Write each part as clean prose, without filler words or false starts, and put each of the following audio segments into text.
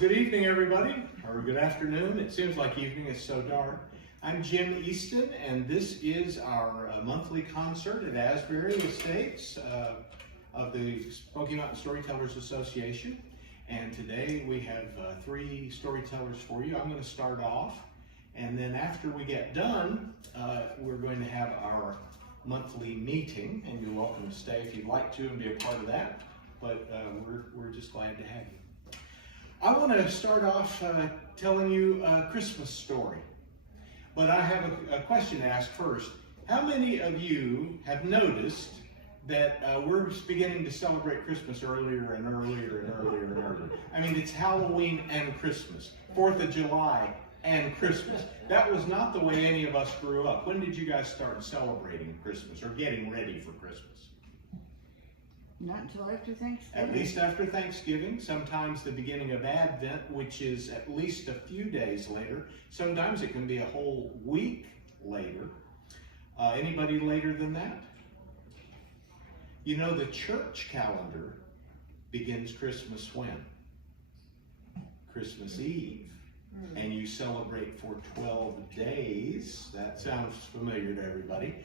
Good evening, everybody, or good afternoon. It seems like evening, it's so dark. I'm Jim Easton, and this is our monthly concert at Asbury Estates of the Smoky Mountain Storytellers Association. And today we have three storytellers for you. I'm going to start off, and then after we get done, we're going to have our monthly meeting, and you're welcome to stay if you'd like to and be a part of that. But we're just glad to have you. I want to start off telling you a Christmas story. But I have a question to ask first. How many of you have noticed that we're beginning to celebrate Christmas earlier and earlier and earlier and earlier? I mean, it's Halloween and Christmas, 4th of July and Christmas. That was not the way any of us grew up. When did you guys start celebrating Christmas or getting ready for Christmas? Not until after Thanksgiving. At least after Thanksgiving, sometimes the beginning of Advent, which is at least a few days later. Sometimes it can be a whole week later. Anybody later than that? You know, the church calendar begins Christmas when? Christmas Eve. And you celebrate for 12 days. That sounds familiar to everybody.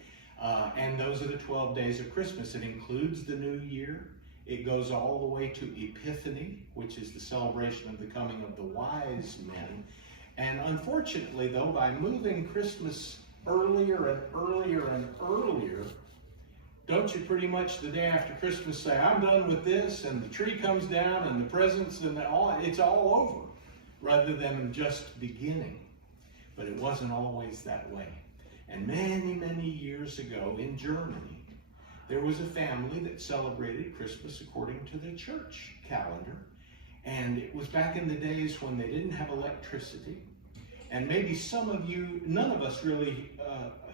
And those are the 12 days of Christmas. It includes the New Year. It goes all the way to Epiphany, which is the celebration of the coming of the wise men. And unfortunately, though, by moving Christmas earlier and earlier and earlier, don't you pretty much the day after Christmas say, I'm done with this, and the tree comes down, and the presents, and it's all over, rather than just beginning. But it wasn't always that way. And many, many years ago in Germany, there was a family that celebrated Christmas according to the church calendar. And it was back in the days when they didn't have electricity. And maybe some of you, none of us really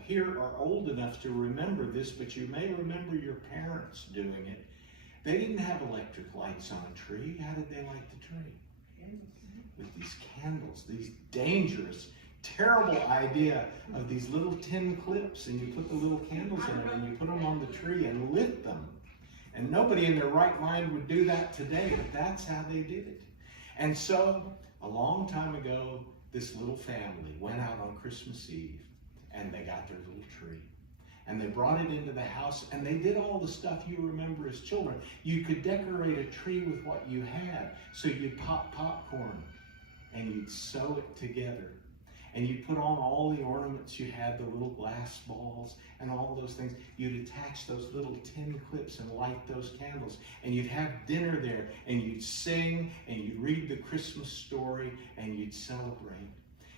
here are old enough to remember this, but you may remember your parents doing it. They didn't have electric lights on a tree. How did they light the tree? With these candles, these dangerous, terrible idea of these little tin clips, and you put the little candles in it and you put them on the tree and lit them. And nobody in their right mind would do that today, but that's how they did it. And so a long time ago, this little family went out on Christmas Eve and they got their little tree. And they brought it into the house, and they did all the stuff you remember as children. You could decorate a tree with what you had. So you'd pop popcorn and you'd sew it together. And you'd put on all the ornaments you had, the little glass balls and all those things. You'd attach those little tin clips and light those candles. And you'd have dinner there, and you'd sing, and you'd read the Christmas story, and you'd celebrate.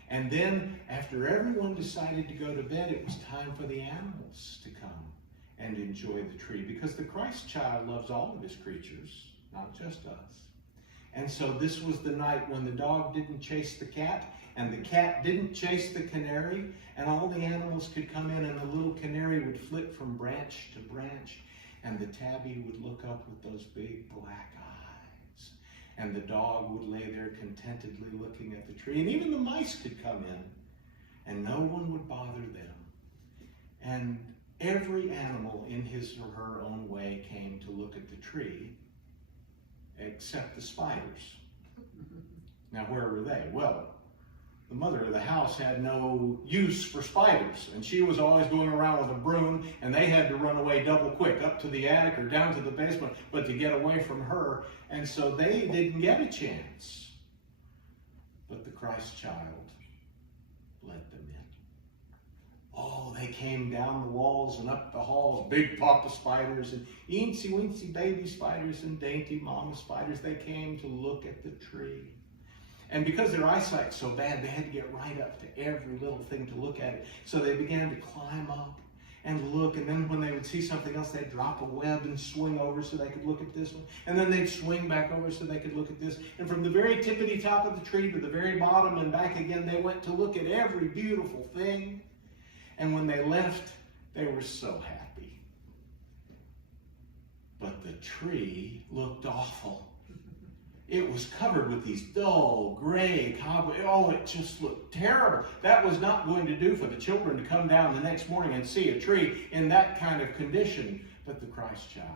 And then, after everyone decided to go to bed, it was time for the animals to come and enjoy the tree. Because the Christ child loves all of his creatures, not just us. And so this was the night when the dog didn't chase the cat, and the cat didn't chase the canary, and all the animals could come in, and the little canary would flit from branch to branch, and the tabby would look up with those big black eyes, and the dog would lay there contentedly looking at the tree, and even the mice could come in, and no one would bother them. And every animal in his or her own way came to look at the tree, except the spiders. Now, where were they? Well, the mother of the house had no use for spiders, and she was always going around with a broom, and they had to run away double quick, up to the attic or down to the basement, but to get away from her, and so they didn't get a chance. But the Christ child let them in. Oh, they came down the walls and up the halls, big papa spiders and eensy weensy baby spiders and dainty mama spiders. They came to look at the tree. And because their eyesight's so bad, they had to get right up to every little thing to look at it. So they began to climb up and look. And then when they would see something else, they'd drop a web and swing over so they could look at this one. And then they'd swing back over so they could look at this. And from the very tippity top of the tree to the very bottom and back again, they went to look at every beautiful thing. And when they left, they were so happy. But the tree looked awful. It was covered with these dull, gray cobwebs. Oh, it just looked terrible. That was not going to do for the children to come down the next morning and see a tree in that kind of condition. But the Christ child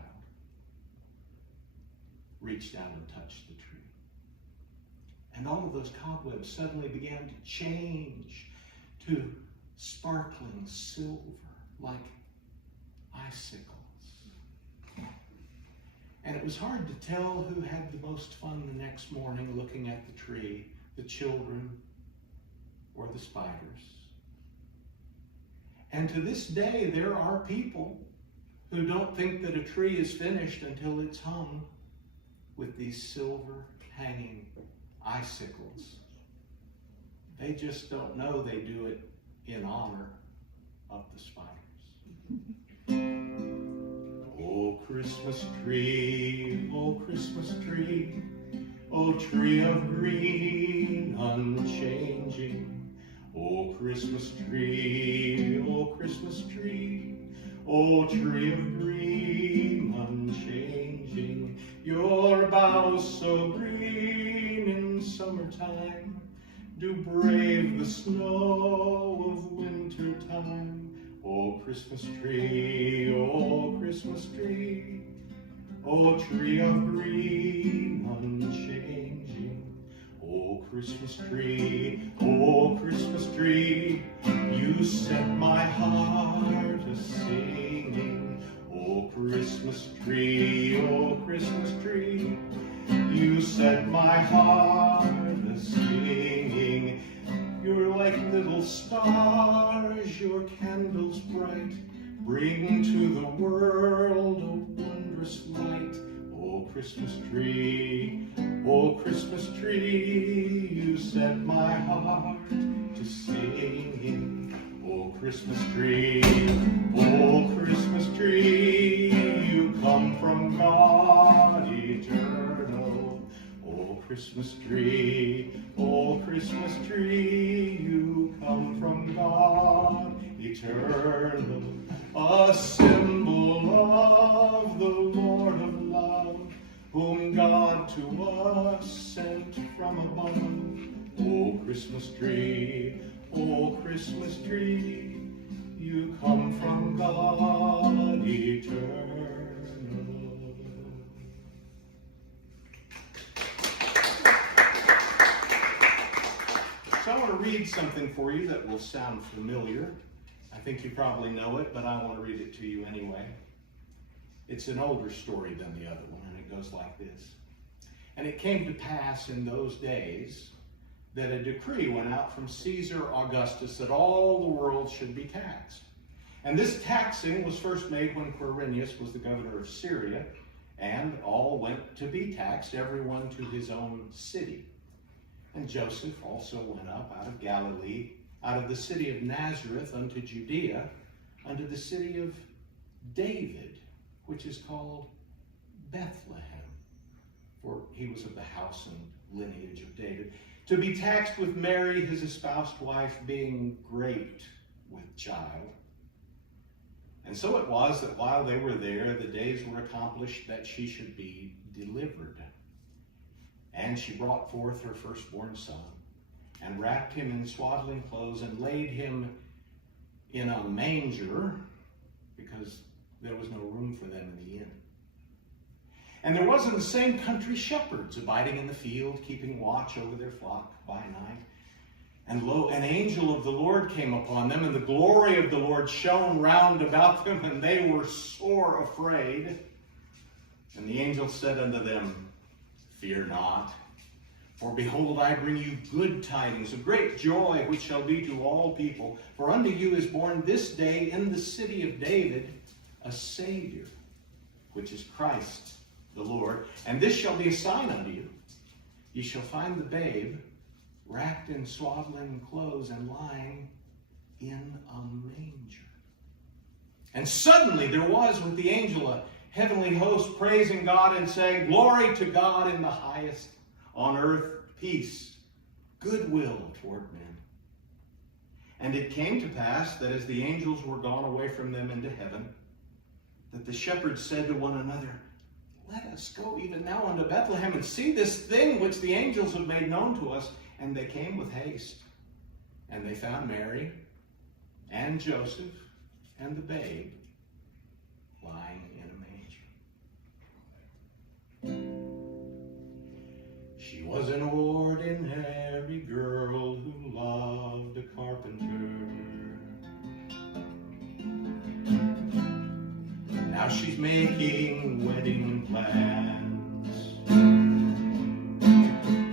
reached down and touched the tree. And all of those cobwebs suddenly began to change to sparkling silver like icicles. And it was hard to tell who had the most fun the next morning looking at the tree, the children or the spiders. And to this day, there are people who don't think that a tree is finished until it's hung with these silver hanging icicles. They just don't know they do it in honor of the spiders. Oh, Christmas tree, oh, Christmas tree, oh, tree of green, unchanging. Oh, Christmas tree, oh, Christmas tree, oh, tree of green, unchanging. Your boughs so green in summertime do brave the snow of winter time. Oh, Christmas tree, oh, Christmas tree, oh, tree of green, unchanging. Oh, Christmas tree, you set my heart a-singing. Oh, Christmas tree, you set my heart a-singing. You're like little stars, your candles bright bring to the world a wondrous light. Oh, Christmas tree, you set my heart to singing. Oh, Christmas tree, you come from God eternal. Oh, Christmas tree, you come from God eternal. A symbol of the Lord of love, whom God to us sent from above. Oh, Christmas tree, you come from God eternal. So I want to read something for you that will sound familiar. I think you probably know it, but I want to read it to you anyway. It's an older story than the other one, and it goes like this. And it came to pass in those days that a decree went out from Caesar Augustus that all the world should be taxed. And this taxing was first made when Quirinius was the governor of Syria, and all went to be taxed, everyone to his own city. And Joseph also went up out of Galilee, out of the city of Nazareth unto Judea, unto the city of David, which is called Bethlehem, for he was of the house and lineage of David, to be taxed with Mary, his espoused wife, being great with child. And so it was that while they were there, the days were accomplished that she should be delivered. And she brought forth her firstborn son, and wrapped him in swaddling clothes, and laid him in a manger, because there was no room for them in the inn. And there was in the same country shepherds abiding in the field, keeping watch over their flock by night. And lo, an angel of the Lord came upon them, and the glory of the Lord shone round about them, and they were sore afraid. And the angel said unto them, Fear not, for behold, I bring you good tidings of great joy, which shall be to all people. For unto you is born this day in the city of David a Savior, which is Christ the Lord. And this shall be a sign unto you. Ye shall find the babe wrapped in swaddling clothes and lying in a manger. And suddenly there was with the angel a heavenly host praising God and saying, Glory to God in the highest, on earth peace, goodwill toward men. And it came to pass that as the angels were gone away from them into heaven, that the shepherds said to one another, Let us go even now unto Bethlehem and see this thing which the angels have made known to us. And they came with haste, and they found Mary and Joseph and the babe lying in a manger. She was an ordinary girl who loved a carpenter. Now she's making wedding plans.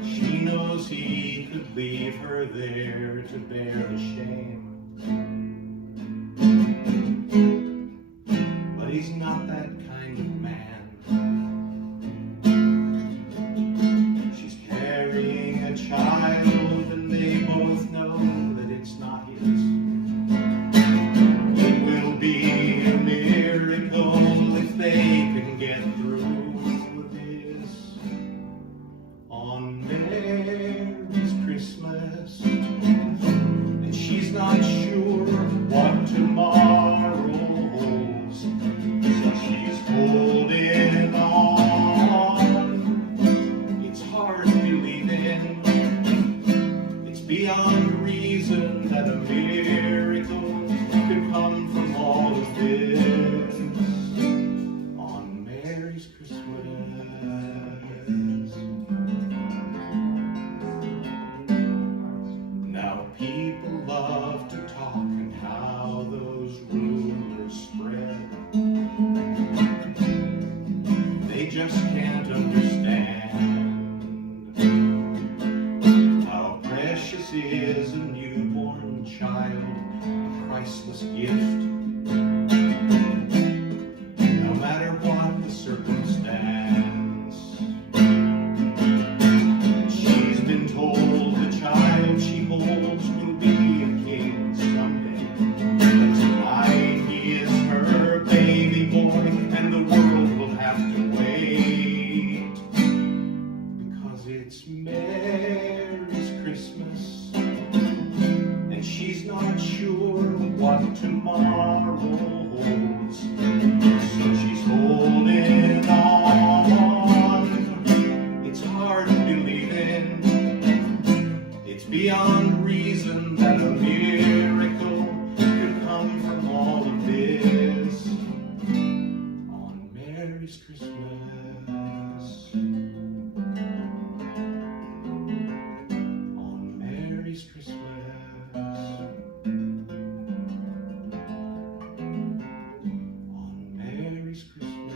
She knows he could leave her there to bear the shame. But he's not that kind of man. She's carrying a child and they both know that it's not his. It will be a miracle if they can get through this. On Mary's Christmas, and she's not sure what tomorrow holds, so she's holding on. It's hard believing, it's beyond reason that a miracle could come from all of this. On Mary's Christmas. Now people love to talk and how those rumors spread. They just can't understand how precious is a newborn child, a priceless gift. No matter what the circumstance, she's been told the child she holds will be a king someday. But tonight he is her baby boy, and the world will have to wait. Because it's Mary's Christmas, and she's not sure what tomorrow holds. So she's holding on. It's hard believing, it's beyond reason that a miracle could come from all of this. On Mary's Christmas. On Mary's Christmas. On Mary's Christmas.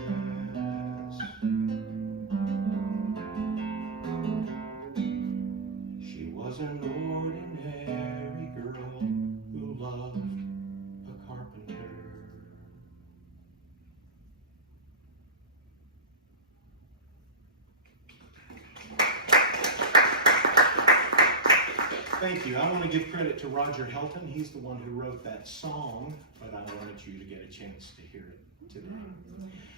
She was an ordinary girl who loved a carpenter. Thank you. I want to give credit to Roger Helton. He's the one who wrote that song, but I wanted you to get a chance to hear it today.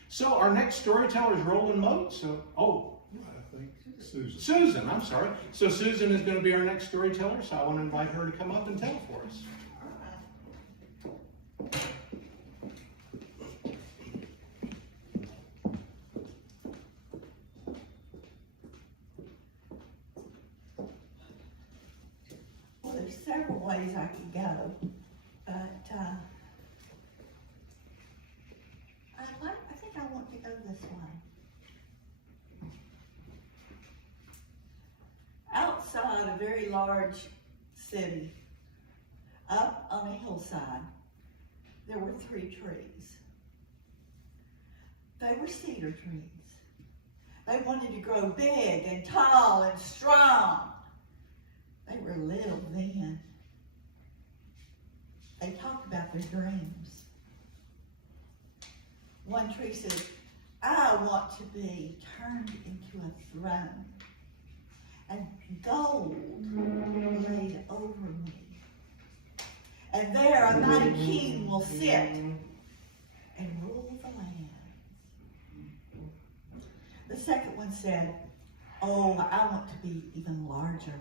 So our next storyteller is Roland Moat. So, I think Susan. Susan, I'm sorry. So Susan is going to be our next storyteller, so I want to invite her to come up and tell for us. Well, there's several ways I could go, but I think I want to go this way. Outside a very large city, up on a hillside, there were 3 trees. They were cedar trees. They wanted to grow big and tall and strong. They were little then. They talked about their dreams. One tree said, I want to be turned into a throne and gold laid over me. And there a mighty king will sit and rule the land. The second one said, oh, I want to be even larger.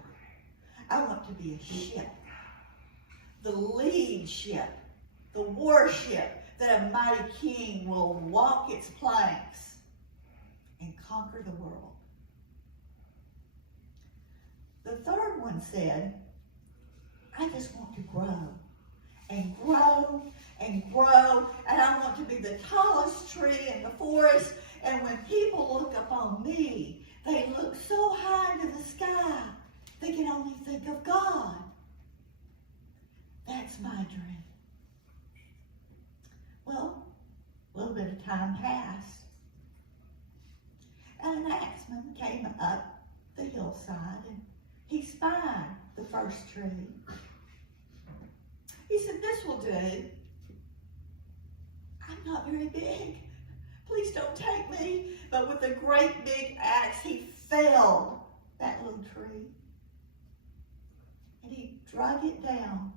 I want to be a ship, the lead ship, the warship that a mighty king will walk its planks and conquer the world. The third one said, I just want to grow and grow and grow, and I want to be the tallest tree in the forest, and when people look upon me, they look so high into That's my dream. Well, a little bit of time passed, and an axeman came up the hillside, and he spied the first tree. He said, "This will do. I'm not very big. Please don't take me." But with a great big axe, he felled that little tree, and he dragged it down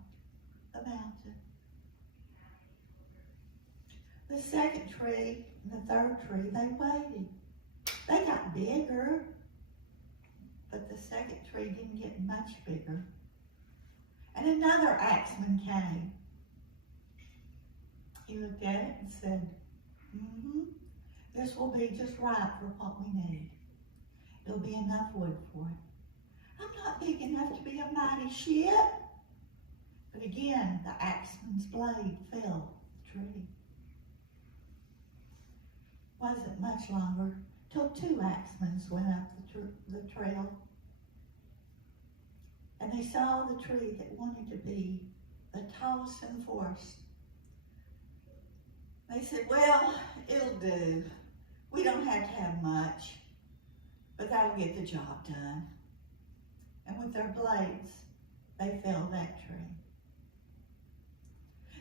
the mountain. The second tree and the third tree, they waited. They got bigger, but the second tree didn't get much bigger. And another axeman came. He looked at it and said, "This will be just right for what we need. There'll be enough wood for it. I'm not big enough to be a mighty ship." But again, the axeman's blade fell the tree. Wasn't much longer till two axemen went up the trail, and they saw the tree that wanted to be the tallest in the forest. They said, "Well, it'll do. We don't have to have much, but that'll get the job done." And with their blades, they felled that tree.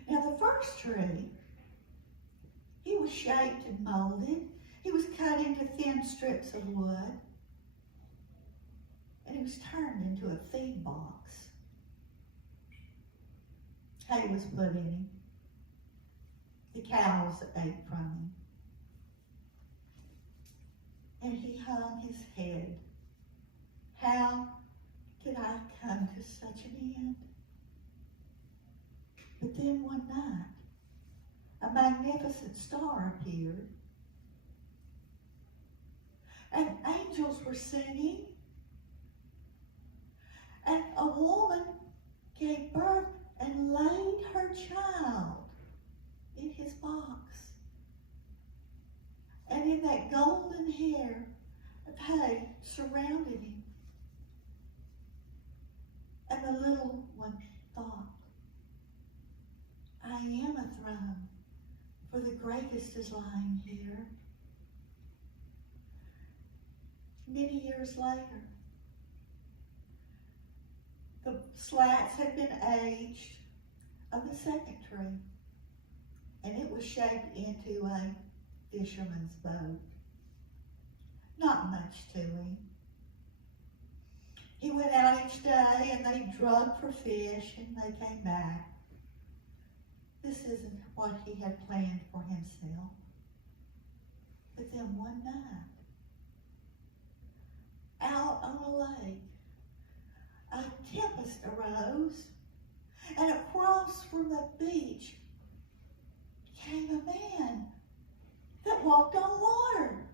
Now the first tree, he was shaped and molded. He was cut into thin strips of wood, and he was turned into a feed box. Hay was put in him. The cows ate from him. And he hung his head. How did I come to such an end? But then one night, a magnificent star appeared, and angels were singing, and a woman gave birth and laid her child in his box. And in that golden hair of hay surrounded him. And the little one thought, "I am a throne, for the greatest is lying here." Many years later, the slats had been aged of the second tree, and it was shaped into a fisherman's boat. Not much to him. He went out each day and they drug for fish and they came back. This isn't what he had planned for himself. But then one night, out on a lake, a tempest arose, and across from the beach came a man that walked on water.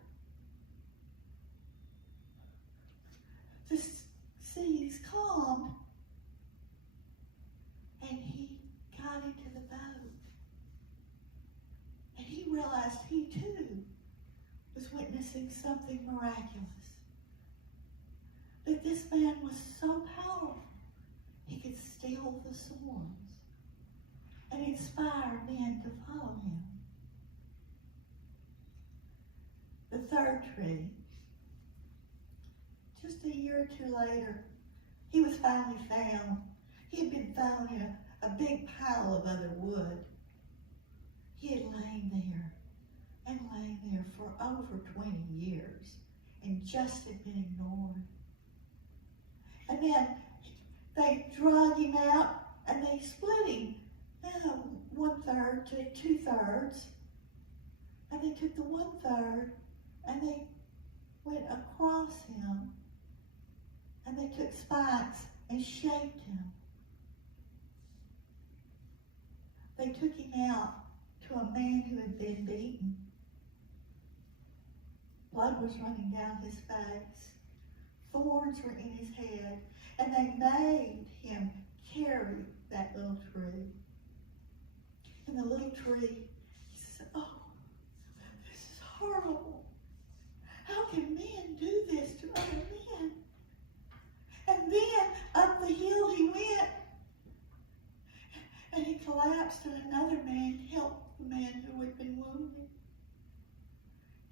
The seas calmed, and he got into the boat, and he realized he too was witnessing something miraculous. That this man was so powerful, he could still the storms and inspire men to follow him. The third tree, just a year or two later, he was finally found. He had been found in a big pile of other wood. He had lain there for over 20 years and just had been ignored. And then they drug him out and they split him 1/3 to 2/3. And they took the 1/3 and they went across him and they took spikes and shaped him. They took him out to a man who had been beaten. Blood was running down his face. Thorns were in his head, and they made him carry that little tree. And the little tree, he said, "Oh, this is horrible. How can men do this to other men?" And then up the hill he went, collapsed and another man helped the man who had been wounded.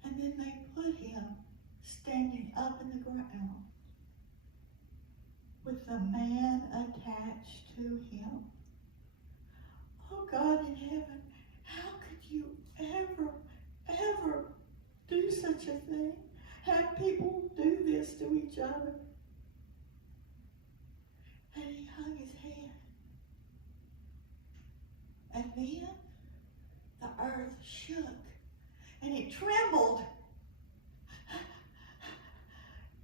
And then they put him standing up in the ground with the man attached to him. Oh God in heaven, how could you ever do such a thing? Have people do this to each other? And he hung his head. And then the earth shook and it trembled.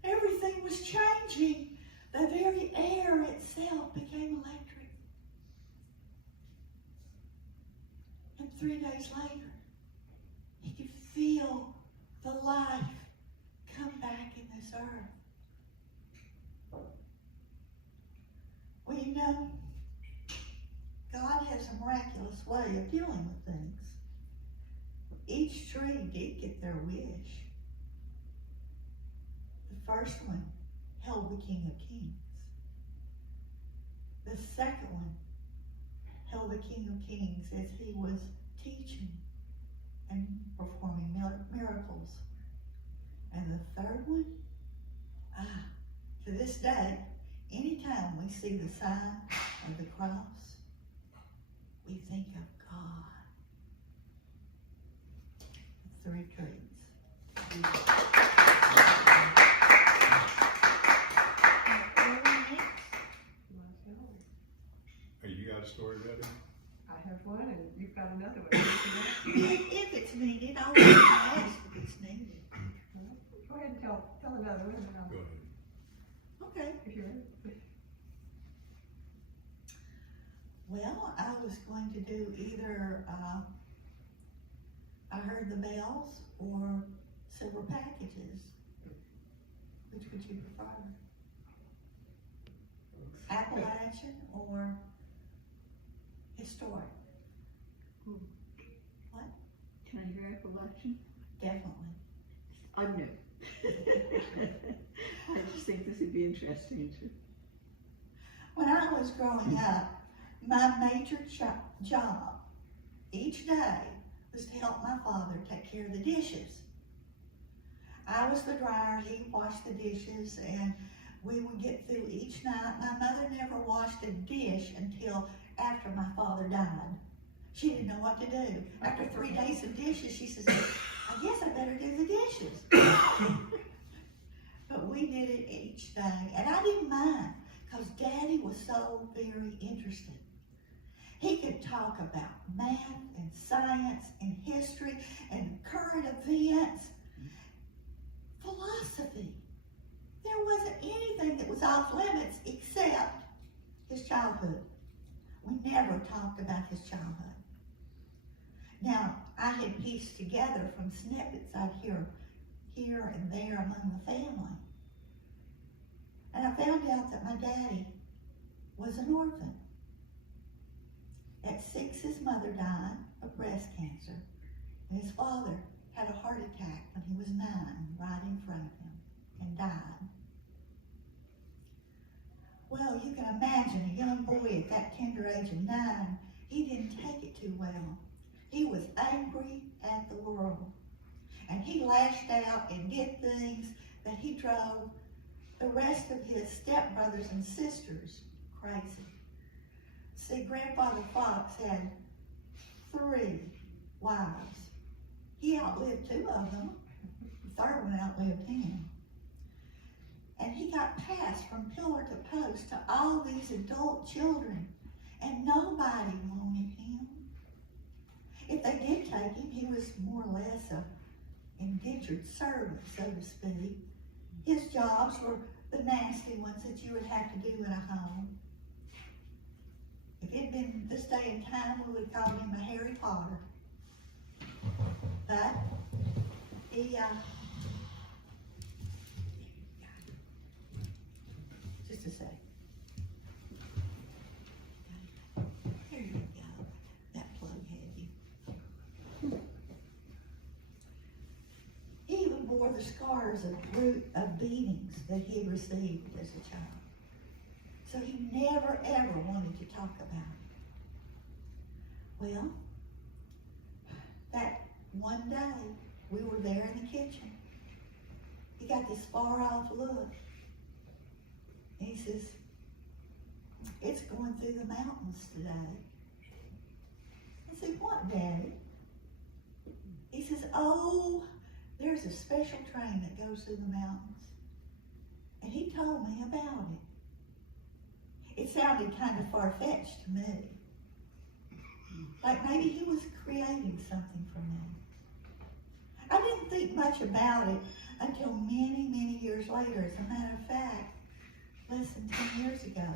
Everything was changing. The very air itself became electric. And 3 days later, he could feel the life come back in this earth. Well, you know, God has a miraculous way of dealing with things. Each tree did get their wish. The first one held the King of Kings. The second one held the King of Kings as he was teaching and performing miracles. And the third one, to this day, anytime we see the sign of the cross, we think of God. 3 trees. Hey, you got a story ready? I have one, and you've got another one. If it's needed, I'll ask if it's needed. Go ahead and tell another one, and then Go I'll, Okay. if you're ready. Well, I was going to do either I Heard the Bells or Silver Packages. Which would you prefer? Appalachian or historic? What? Can I hear Appalachian? Definitely. I know. I just think this would be interesting too. When I was growing up, my major job each day was to help my father take care of the dishes. I was the dryer, he washed the dishes, and we would get through each night. My mother never washed a dish until after my father died. She didn't know what to do. After 3 days of dishes, she says, I guess I better do the dishes. But we did it each day, and I didn't mind, because Daddy was so very interested. He could talk about math and science and history and current events, philosophy. There wasn't anything that was off limits except his childhood. We never talked about his childhood. Now, I had pieced together from snippets I'd hear here and there among the family. And I found out that my daddy was an orphan. At 6, his mother died of breast cancer, and his father had a heart attack when he was 9, right in front of him, and died. Well, you can imagine a young boy at that tender age of 9, he didn't take it too well. He was angry at the world, and he lashed out and did things that he drove the rest of his stepbrothers and sisters crazy. See, Grandfather Fox had 3 wives. He outlived 2 of them. The third one outlived him. And he got passed from pillar to post to all these adult children, and nobody wanted him. If they did take him, he was more or less an indentured servant, so to speak. His jobs were the nasty ones that you would have to do in a home. If it had been this day and time, we would have called him a Harry Potter. But he, just a sec. There you go. That plug had you. He even bore the scars of beatings that he received as a child. So he never, ever wanted to talk about it. Well, that one day, we were there in the kitchen. He got this far off look. And he says, it's going through the mountains today. I said, what, Daddy? He says, oh, there's a special train that goes through the mountains. And he told me about it. It sounded kind of far-fetched to me. Like maybe he was creating something from me. I didn't think much about it until many, many years later. As a matter of fact, less than 10 years ago,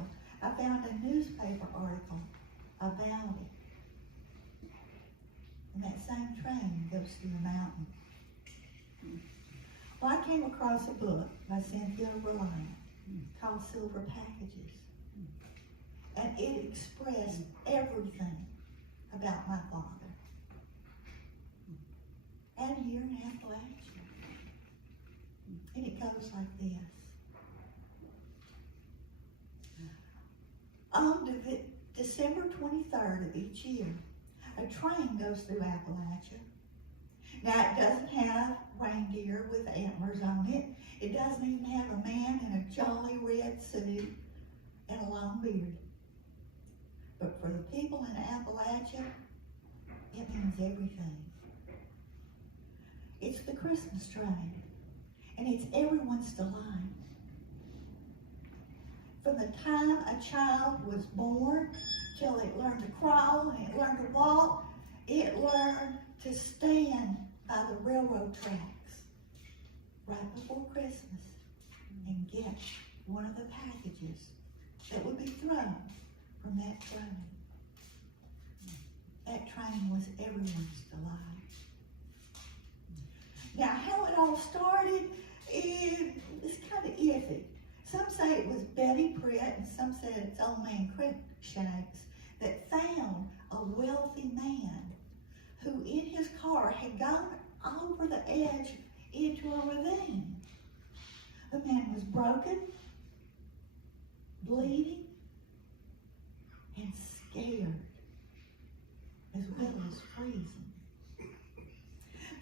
I found a newspaper article about it. And that same train goes through the mountain. Well, I came across a book by Cynthia Reliant called Silver Packages. And it expressed everything about my father. And here in Appalachia. And it goes like this. On December 23rd of each year, a train goes through Appalachia. Now, it doesn't have reindeer with antlers on it. It doesn't even have a man in a jolly red suit and a long beard. But for the people in Appalachia, it means everything. It's the Christmas train, and it's everyone's delight. From the time a child was born till it learned to crawl and it learned to walk, it learned to stand by the railroad tracks right before Christmas and get one of the packages that would be thrown from that train. That train was everyone's delight. Now, how it all started is kind of iffy. Some say it was Betty Pritt, and some said it's old man Cruikshanks that found a wealthy man who in his car had gone over the edge into a ravine. The man was broken, bleeding, and scared, as well as freezing.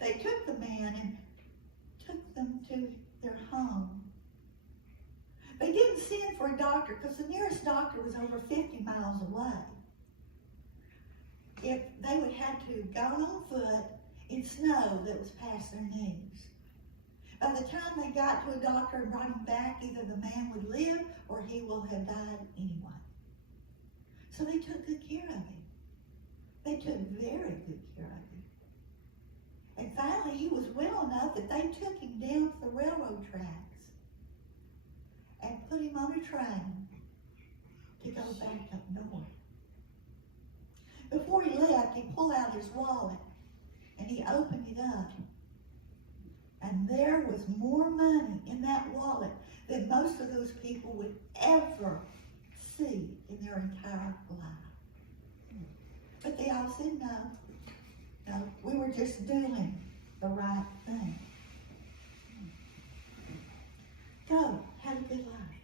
They took the man and took them to their home. They didn't send for a doctor because the nearest doctor was over 50 miles away. If they would have to go on foot in snow that was past their knees. By the time they got to a doctor and brought him back, either the man would live or he will have died anyway. So they took good care of him. They took very good care of him. And finally, he was well enough that they took him down to the railroad tracks and put him on a train to go back up north. Before he left, he pulled out his wallet and he opened it up. And there was more money in that wallet than most of those people would ever see in their entire life. But they all said no, we were just doing the right thing. Go, have a good life.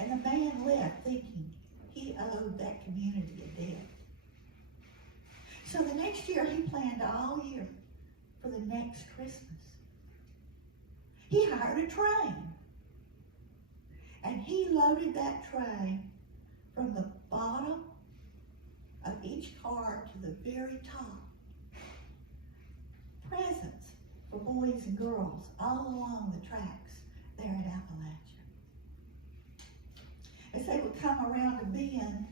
And the man left thinking he owed that community a debt. So the next year he planned all year for the next Christmas. He hired a train. And he loaded that train from the bottom of each car to the very top. Presents for boys and girls all along the tracks there at Appalachia. As they would come around a bend,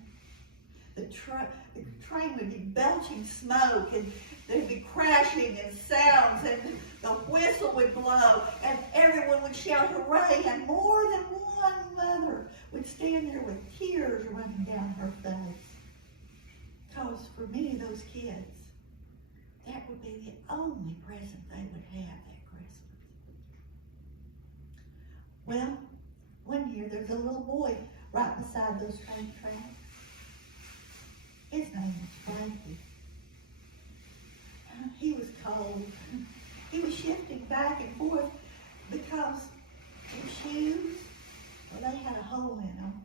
the train would be belching smoke, and there'd be crashing and sounds, and the whistle would blow, and everyone would shout hooray, and more than one mother would stand there with tears running down her face. Because for many of those kids, that would be the only present they would have that Christmas. Well, one year there's a little boy right beside those train tracks. His name was Frankie. He was cold. He was shifting back and forth because his shoes, well, they had a hole in them,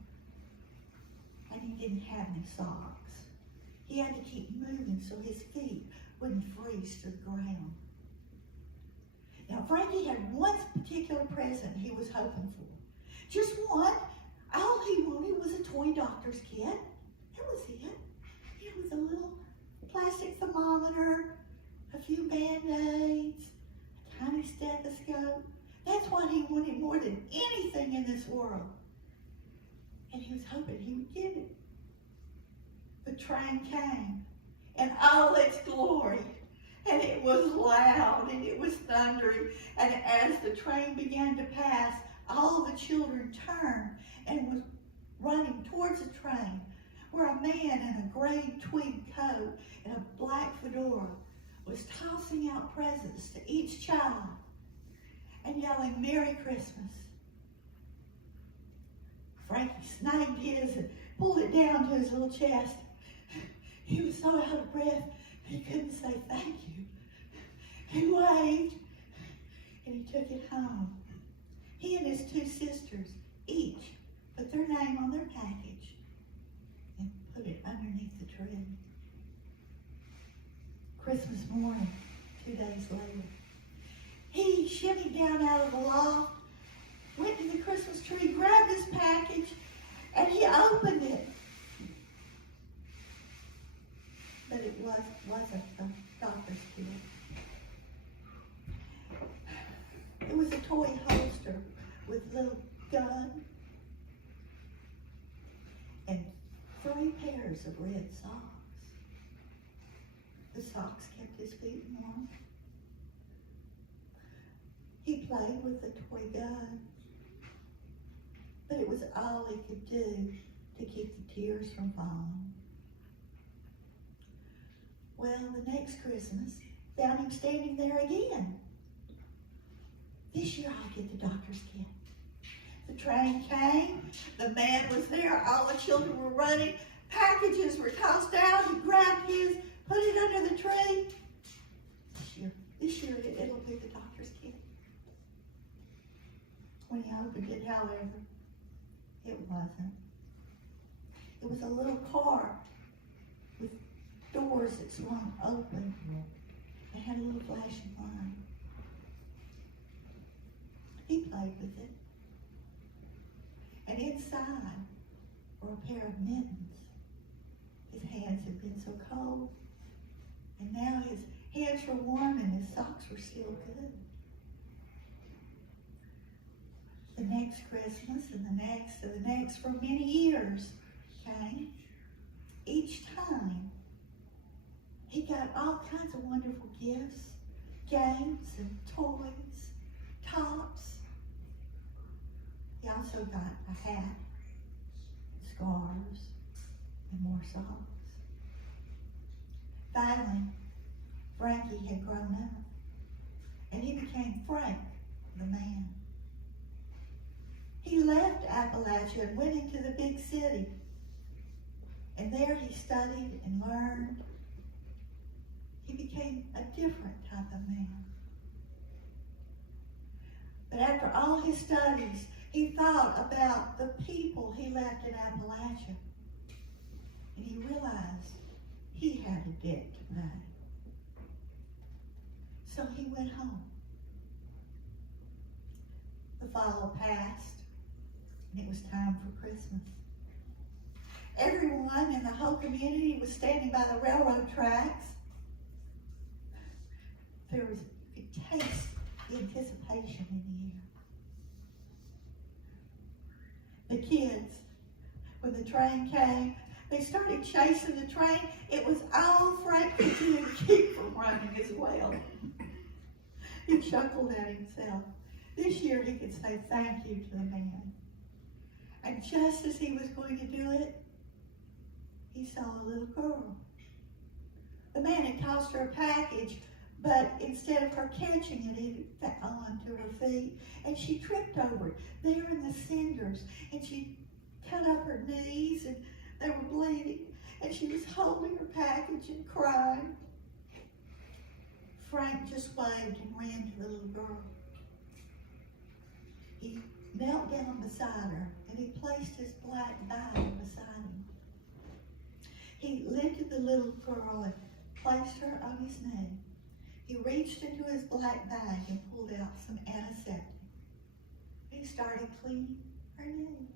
and he didn't have any socks. He had to keep moving so his feet wouldn't freeze to the ground. Now, Frankie had one particular present he was hoping for. Just one. All he wanted was a toy doctor's kit. That was it. It was a little plastic thermometer, a few Band-Aids, a tiny stethoscope. That's what he wanted more than anything in this world. And he was hoping he would get it. The train came in all its glory. And it was loud and it was thundering. And as the train began to pass, all the children turned and was running towards the train, where a man in a gray tweed coat and a black fedora was tossing out presents to each child and yelling, "Merry Christmas." Frankie snagged his and pulled it down to his little chest. He was so out of breath, he couldn't say thank you. He waved, and he took it home. He and his two sisters each put their name on their package and put it underneath the tree. Christmas morning, 2 days later, he shimmied down out of the loft, went to the Christmas tree, grabbed his package, and he opened it. But it wasn't the doctor's kit. It was a toy holster with a little gun and 3 pairs of red socks. The socks kept his feet warm. He played with the toy gun, but it was all he could do to keep the tears from falling. Well, the next Christmas found him standing there again. This year I'll get the doctor's kit. The train came, the man was there, all the children were running, packages were tossed out, he grabbed his, put it under the tree. This year it'll be the doctor's kit. When he opened it, however, it wasn't. It was a little car with doors that swung open. It had a little flashing light. He played with it. And inside were a pair of mittens. His hands had been so cold. And now his hands were warm and his socks were still good. The next Christmas and the next for many years came. Each time he got all kinds of wonderful gifts, games and toys, tops. He also got a hat, scarves, and more socks. Finally, Frankie had grown up, and he became Frank the man. He left Appalachia and went into the big city, and there he studied and learned. He became a different type of man. But after all his studies, he thought about the people he left in Appalachia. And he realized he had a debt to pay. So he went home. The fall passed, and it was time for Christmas. Everyone in the whole community was standing by the railroad tracks. There was, you could taste the anticipation in the air. The kids, when the train came, they started chasing the train. It was all Frank could do to keep from running as well. He chuckled at himself. This year he could say thank you to the man. And just as he was going to do it, he saw a little girl. The man had tossed her a package, but instead of her catching it, it fell onto her feet, and she tripped over it there in the cinders, and she cut up her knees, and they were bleeding, and she was holding her package and crying. Frank just waved and ran to the little girl. He knelt down beside her, and he placed his black Bible beside him. He lifted the little girl and placed her on his knee. He reached into his black bag and pulled out some antiseptic. He started cleaning her knee.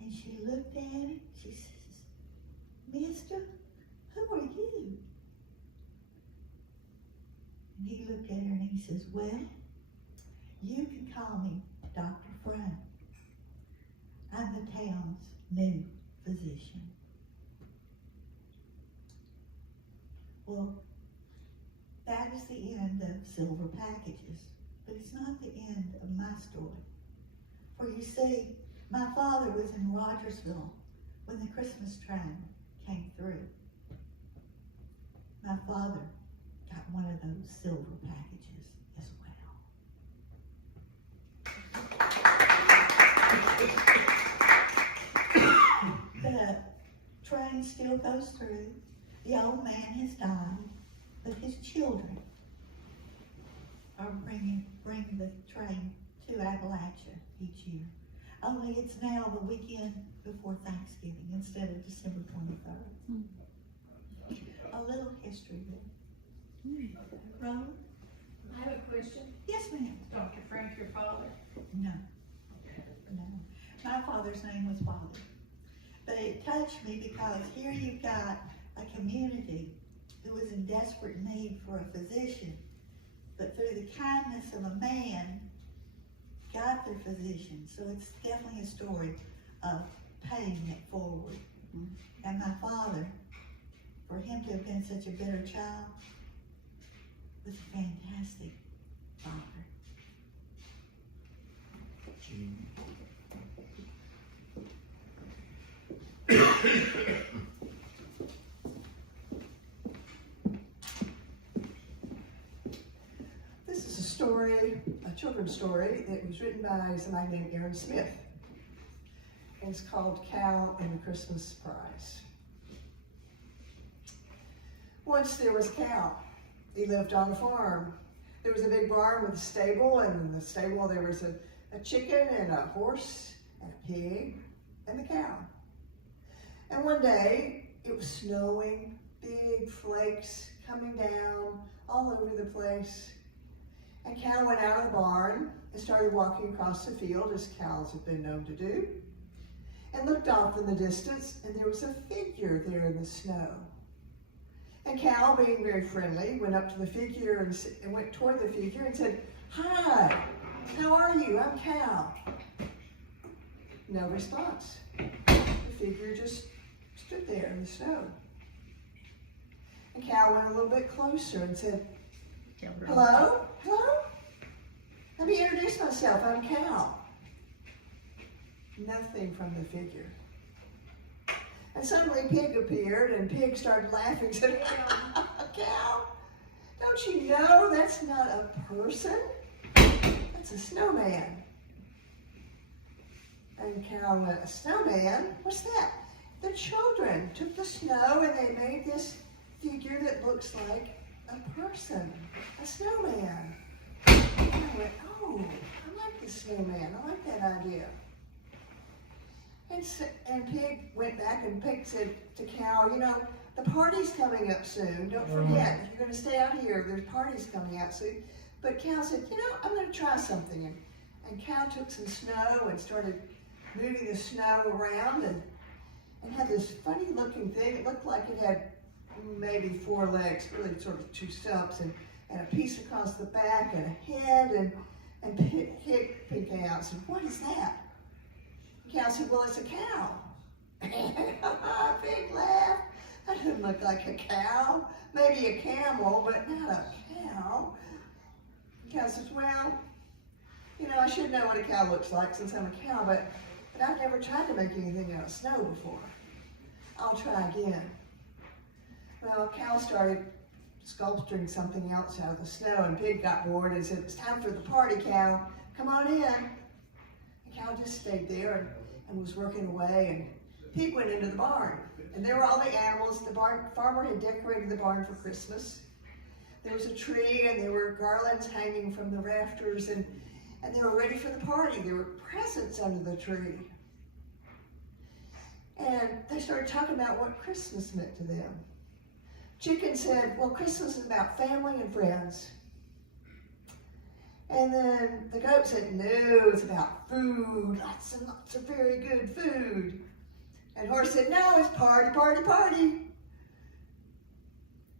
And she looked at him. She says, "Mister, who are you?" And he looked at her and he says, "Well, you can call me Dr. Frank. I'm the town's new physician." Well, that is the end of Silver Packages, but it's not the end of my story. For you see, my father was in Rogersville when the Christmas train came through. My father got one of those silver packages as well. The train still goes through. The old man has died, but his children are bringing the train to Appalachia each year. Only it's now the weekend before Thanksgiving instead of December 23rd. A little history there. Roland? I have a question. Yes, ma'am. Dr. Frank, your father? No. No. My father's name was Father. But it touched me because here you've got a community who was in desperate need for a physician, but through the kindness of a man, got their physician. So it's definitely a story of paying it forward. And my father, for him to have been such a bitter child, was a fantastic father. This is a story, a children's story, that was written by somebody named Aaron Smith. And it's called Cow and the Christmas Prize. Once there was a cow. He lived on a farm. There was a big barn with a stable, and in the stable there was a chicken and a horse and a pig and a cow. And one day it was snowing, big flakes coming down all over the place. And cow went out of the barn and started walking across the field, as cows have been known to do, and looked off in the distance, and there was a figure there in the snow. And cow, being very friendly, went up to the figure and went toward the figure and said, "Hi, how are you? I'm Cow." No response. The figure just stood there in the snow. And Cow went a little bit closer and said, "Hello? Hello? Let me introduce myself. I'm Cow." Nothing from the figure. And suddenly Pig appeared, and Pig started laughing and said, "Cow, don't you know that's not a person? That's a snowman." And Cow went, "A snowman? What's that?" The children took the snow and they made this figure that looks like a person, a snowman. And I went, "Oh, I like the snowman. I like that idea." And Pig went back, and Pig said to Cow, "You know, the party's coming up soon. Don't forget, if you're going to stay out here, there's parties coming out soon." But Cow said, "You know, I'm going to try something." And Cow took some snow and started moving the snow around and had this funny looking thing. It looked like it had maybe 4 legs, really sort of 2 stumps, and a piece across the back and a head, and Pig came out and said, "What is that?" Cow said, "Well, it's a cow." Pig laughed. "That doesn't look like a cow. Maybe a camel, but not a cow." Cow says, "Well, you know, I should know what a cow looks like since I'm a cow, but I've never tried to make anything out of snow before. I'll try again." Well, Cow started sculpturing something else out of the snow, and Pig got bored and said, "It's time for the party, Cow. Come on in." And Cow just stayed there and was working away, and Pig went into the barn. And there were all the animals. The farmer had decorated the barn for Christmas. There was a tree, and there were garlands hanging from the rafters, and they were ready for the party. There were presents under the tree. And they started talking about what Christmas meant to them. Chicken said, well, Christmas is about family and friends. And then the goat said, no, it's about food, lots and lots of very good food. And horse said, no, it's party, party, party.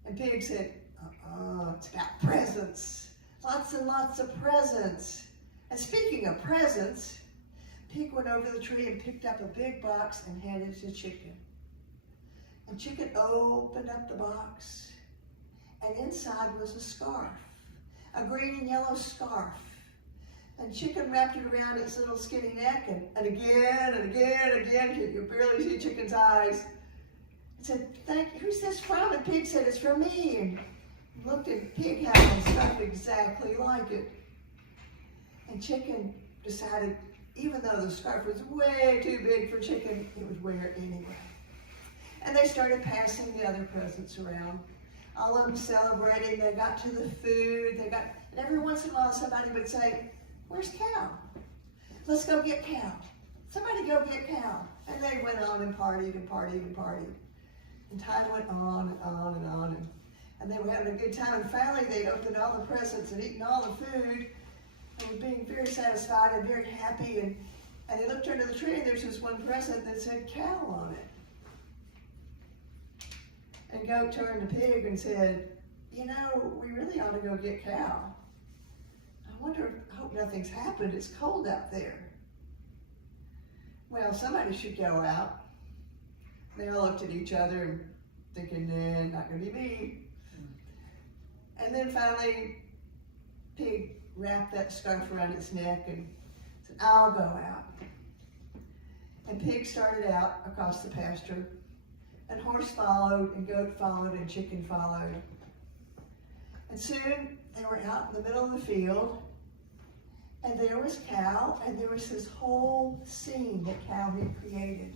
And pig said, it's about presents, lots and lots of presents. And speaking of presents, pig went over the tree and picked up a big box and handed it to chicken. And chicken opened up the box, and inside was a scarf, a green and yellow scarf. And chicken wrapped it around its little skinny neck, and again and again and again, you could barely see chicken's eyes. And said, thank you, who's this from? And pig said, it's from me. And looked at pig had a scarf exactly like it. And chicken decided, even though the scarf was way too big for chicken, it would wear it anyway. And they started passing the other presents around. All of them celebrating. They got to the food. And every once in a while somebody would say, where's Cow? Let's go get Cow. Somebody go get Cow. And they went on and partied and partied and partied. And time went on and on and on. And they were having a good time. And finally they opened all the presents and eaten all the food. And were being very satisfied and very happy. And they looked under the tree and there's this one present that said Cow on it. And Goat turned to Pig and said, you know, we really ought to go get Cow. I hope nothing's happened. It's cold out there. Well, somebody should go out. They all looked at each other and thinking, nah, not gonna be me. And then finally, Pig wrapped that scarf around its neck and said, I'll go out. And Pig started out across the pasture. And horse followed, and goat followed, and chicken followed. And soon they were out in the middle of the field, and there was Cow, and there was this whole scene that Cow had created.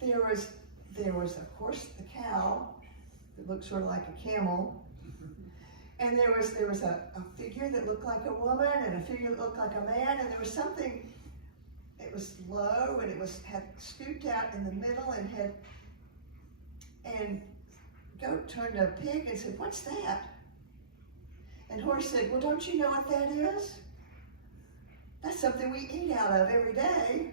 There was of course the cow that looked sort of like a camel, and there was a figure that looked like a woman, and a figure that looked like a man, and there was something. It was low, and had scooped out in the middle, and Goat turned to Pig and said, what's that? And Horse said, well, don't you know what that is? That's something we eat out of every day.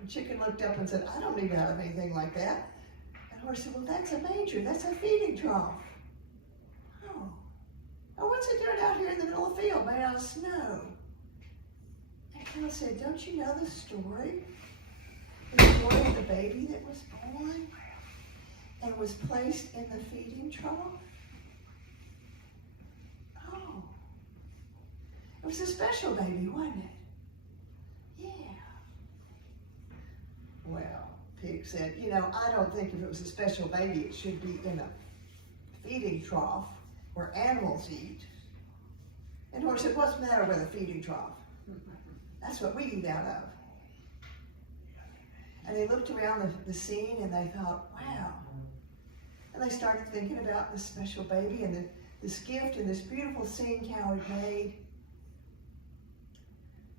And Chicken looked up and said, I don't eat out of anything like that. And Horse said, well, that's a manger, that's a feeding trough. Oh, what's it doing out here in the middle of the field made out of snow? Cow said, don't you know the story? The story of the baby that was born and was placed in the feeding trough? Oh, it was a special baby, wasn't it? Yeah. Well, Pig said, you know, I don't think if it was a special baby, it should be in a feeding trough where animals eat. And Horse said, what's the matter with a feeding trough? That's what we eat out of. And they looked around the scene and they thought, wow. And they started thinking about this special baby and this gift and this beautiful scene Cow had made.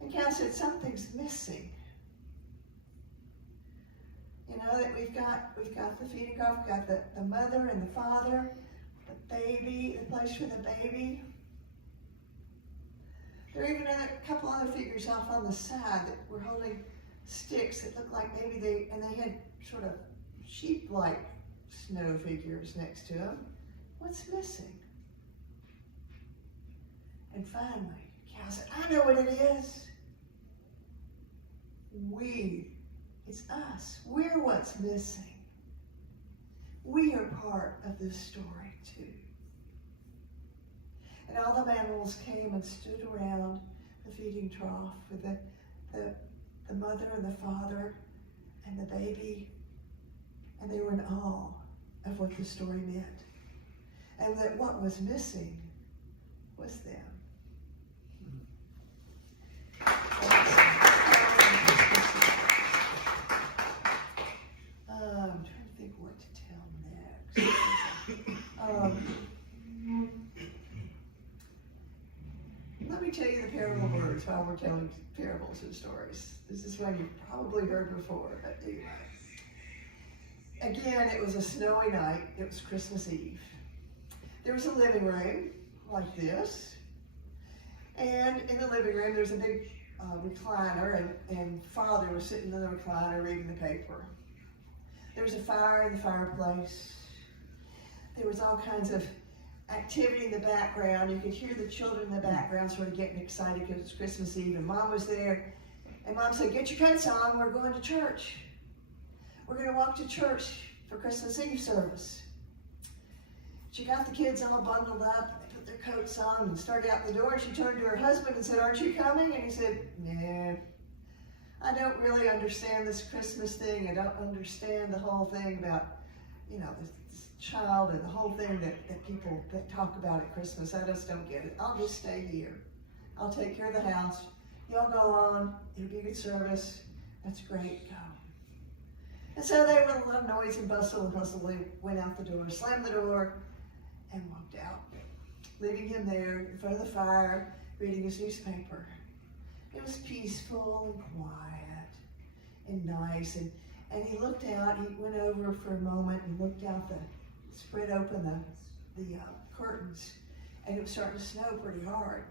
And Cow said, something's missing. You know, that we've got the feeding trough, we've got the mother and the father, the baby, the place for the baby. There were even a couple other figures off on the side that were holding sticks that looked like maybe they had sort of sheep-like snow figures next to them. What's missing? And finally, Cow said, I know what it is. It's us. We're what's missing. We are part of this story too. And all the animals came and stood around the feeding trough with the mother and the father and the baby, and they were in awe of what the story meant. And that what was missing was them. I'm trying to think what to tell next. Let me me tell you the parable of birds while we're telling parables and stories. This is one you've probably heard before, but anyway. Again, it was a snowy night. It was Christmas Eve. There was a living room like this. And in the living room, there's a big recliner, and Father was sitting in the recliner reading the paper. There was a fire in the fireplace. There was all kinds of activity in the background. You could hear the children in the background sort of getting excited because it's Christmas Eve, and Mom was there. And Mom said, "Get your coats on, we're going to church. We're going to walk to church for Christmas Eve service." She got the kids all bundled up, they put their coats on and started out the door. She turned to her husband and said, "Aren't you coming?" And he said, "Nah, I don't really understand this Christmas thing. I don't understand the whole thing about, this child and the whole thing that people that talk about at Christmas. I just don't get it. I'll just stay here. I'll take care of the house. Y'all go on. It'll be a good service. That's great. Go." And so they, with a lot of noise and bustle, they went out the door, slammed the door, and walked out, leaving him there in front of the fire, reading his newspaper. It was peaceful and quiet and nice, and he looked out. He went over for a moment and looked out spread open the curtains, and it was starting to snow pretty hard.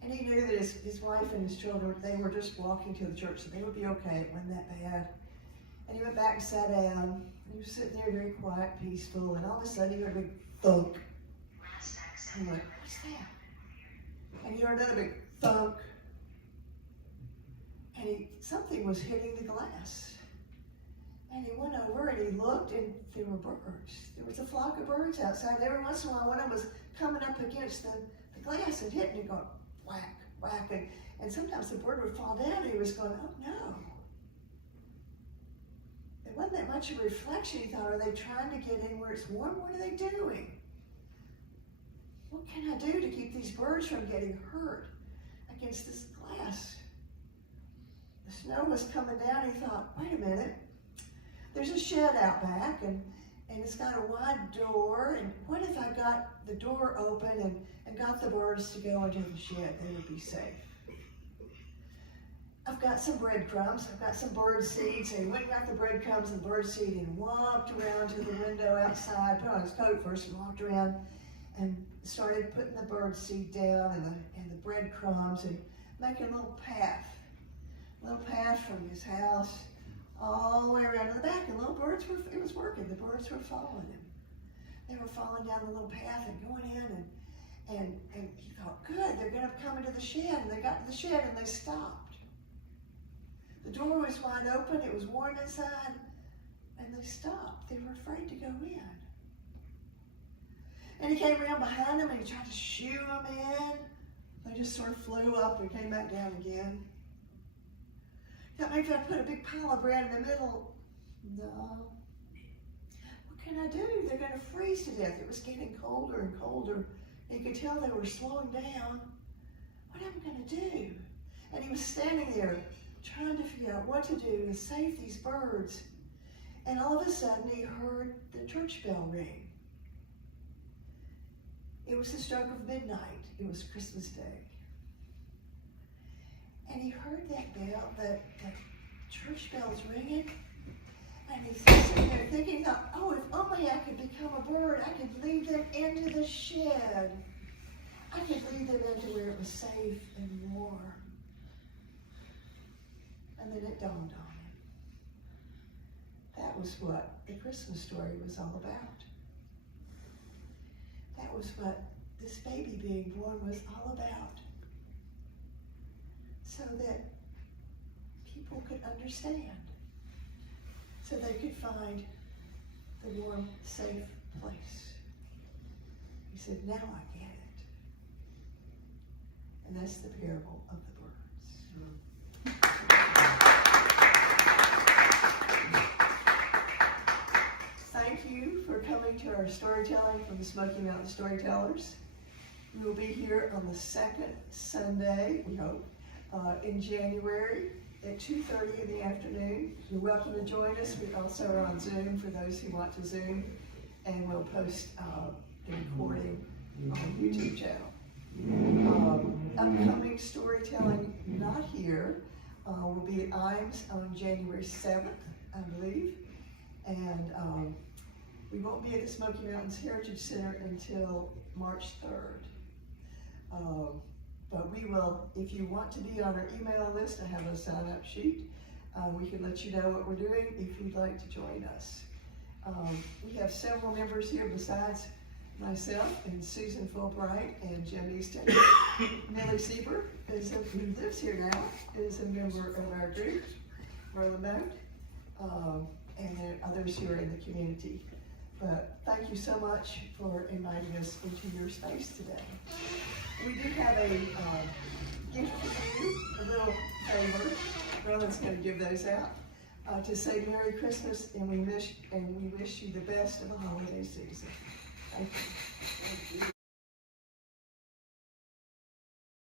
And he knew that his wife and his children, they were just walking to the church, so they would be okay. It wasn't that bad. And he went back and sat down. He was sitting there very quiet, peaceful, and all of a sudden he heard a big thunk. And he went, "What's that?" And he heard another big thunk. And something was hitting the glass. And he went over and he looked, and there were birds. There was a flock of birds outside. Every once in a while, one of them was coming up against the glass and hitting it, going whack, whack. And sometimes the bird would fall down, and he was going, "Oh no." It wasn't that much of a reflection. He thought, are they trying to get in where it's warm? What are they doing? What can I do to keep these birds from getting hurt against this glass? The snow was coming down. He thought, wait a minute. There's a shed out back, and it's got a wide door. And what if I got the door open and got the birds to go into the shed? They would be safe. I've got some breadcrumbs. I've got some bird seed. So he went and got the breadcrumbs and bird seed and walked around to the window outside, put on his coat first, and walked around and started putting the bird seed down and the breadcrumbs and making a little path from his house all the way around to the back. And little birds it was working. The birds were following him. They were following down the little path and going in, and he thought, good, they're going to come into the shed. And they got to the shed and they stopped. The door was wide open, it was warm inside, and they stopped. They were afraid to go in. And he came around behind them and he tried to shoo them in. They just sort of flew up and came back down again. He thought, maybe if I put a big pile of bread in the middle. No. What can I do? They're going to freeze to death. It was getting colder and colder. And you could tell they were slowing down. What am I going to do? And he was standing there trying to figure out what to do to save these birds. And all of a sudden he heard the church bell ring. It was the stroke of midnight. It was Christmas Day. And he heard that bell, the church bells ringing. And he's sitting there thinking, oh, if only I could become a bird, I could lead them into the shed. I could lead them into where it was safe and warm. And then it dawned on him. That was what the Christmas story was all about. That was what this baby being born was all about. So that people could understand. So they could find the warm, safe place. He said, now I get it. And that's the parable of the birds. Thank you for coming to our storytelling from the Smoky Mountain Storytellers. We will be here on the second Sunday, we hope, in January at 2:30 in the afternoon. You're welcome to join us. We also are on Zoom for those who want to Zoom, and we'll post the recording on the YouTube channel. Upcoming storytelling, not here, will be at IMES on January 7th, I believe. And we won't be at the Smoky Mountains Heritage Center until March 3rd. But we will, if you want to be on our email list, I have a sign-up sheet. We can let you know what we're doing if you'd like to join us. We have several members here besides myself and Susan Fulbright and Jim Easton. Millie Sieber, who lives here now, is a member of our group, Merlin Mode, and there are others who are in the community. But thank you so much for inviting us into your space today. We do have a gift for you, a little favor. Merlin's going to give those out to say Merry Christmas, and we wish you the best of the holiday season. Thank you.